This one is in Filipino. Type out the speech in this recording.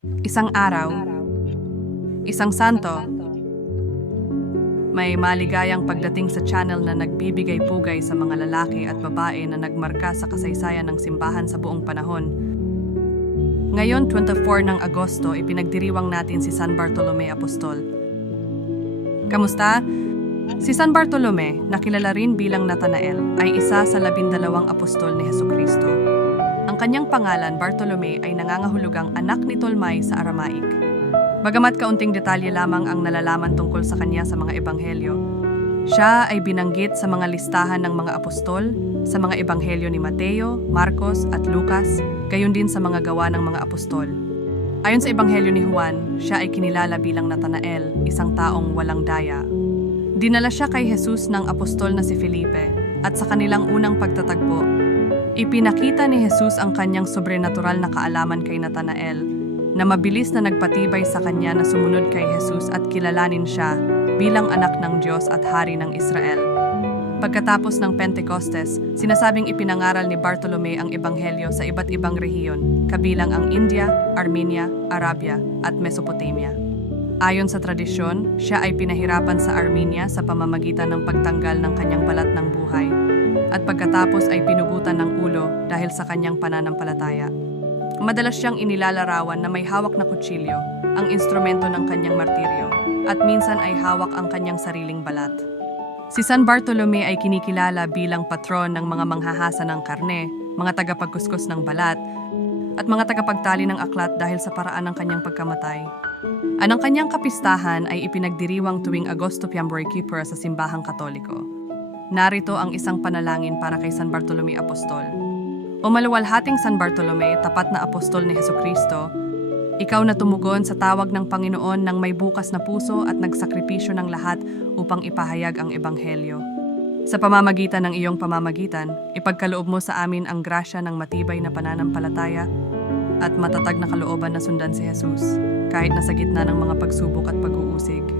Isang araw, isang santo, may maligayang pagdating sa channel na nagbibigay pugay sa mga lalaki at babae na nagmarka sa kasaysayan ng simbahan sa buong panahon. Ngayon, 24 ng Agosto, ipinagdiriwang natin si San Bartolome Apostol. Kamusta? Si San Bartolome, na kilala rin bilang Natanael, ay isa sa labindalawang apostol ni Heso Kristo. Ang kanyang pangalan, Bartolome, ay nangangahulugang anak ni Tolmay sa Aramaic. Bagamat kaunting detalye lamang ang nalalaman tungkol sa kanya sa mga ebanghelyo, siya ay binanggit sa mga listahan ng mga apostol, sa mga ebanghelyo ni Mateo, Marcos at Lucas, gayon din sa mga gawa ng mga apostol. Ayon sa ebanghelyo ni Juan, siya ay kinilala bilang Natanael, isang taong walang daya. Dinala siya kay Jesus ng apostol na si Felipe at sa kanilang unang pagtatagpo, ipinakita ni Jesus ang kanyang sobrenatural na kaalaman kay Natanael na mabilis na nagpatibay sa kanya na sumunod kay Jesus at kilalanin siya bilang anak ng Diyos at hari ng Israel. Pagkatapos ng Pentecostes, sinasabing ipinangaral ni Bartolome ang ebanghelyo sa iba't ibang rehiyon, kabilang ang India, Armenia, Arabia at Mesopotamia. Ayon sa tradisyon, siya ay pinahirapan sa Armenia sa pamamagitan ng pagtanggal ng kanyang balat ng buhay at pagkatapos ay pinugutan ng ulo dahil sa kanyang pananampalataya. Madalas siyang inilalarawan na may hawak na kutsilyo, ang instrumento ng kanyang martiryo, at minsan ay hawak ang kanyang sariling balat. Si San Bartolome ay kinikilala bilang patron ng mga manghahasa ng karne, mga tagapagkuskus ng balat, at mga tagapagtali ng aklat dahil sa paraan ng kanyang pagkamatay. Anang kanyang kapistahan ay ipinagdiriwang tuwing Agosto Piambore Keeper sa simbahang katoliko. Narito ang isang panalangin para kay San Bartolome Apostol. O maluwalhating San Bartolome, tapat na apostol ni Heso Kristo, ikaw na tumugon sa tawag ng Panginoon ng may bukas na puso at nagsakripisyo ng lahat upang ipahayag ang Ebanghelyo. Sa pamamagitan ng iyong pamamagitan, ipagkaloob mo sa amin ang grasya ng matibay na pananampalataya at matatag na kalooban na sundan si Jesus, kahit nasa gitna ng mga pagsubok at pag-uusig.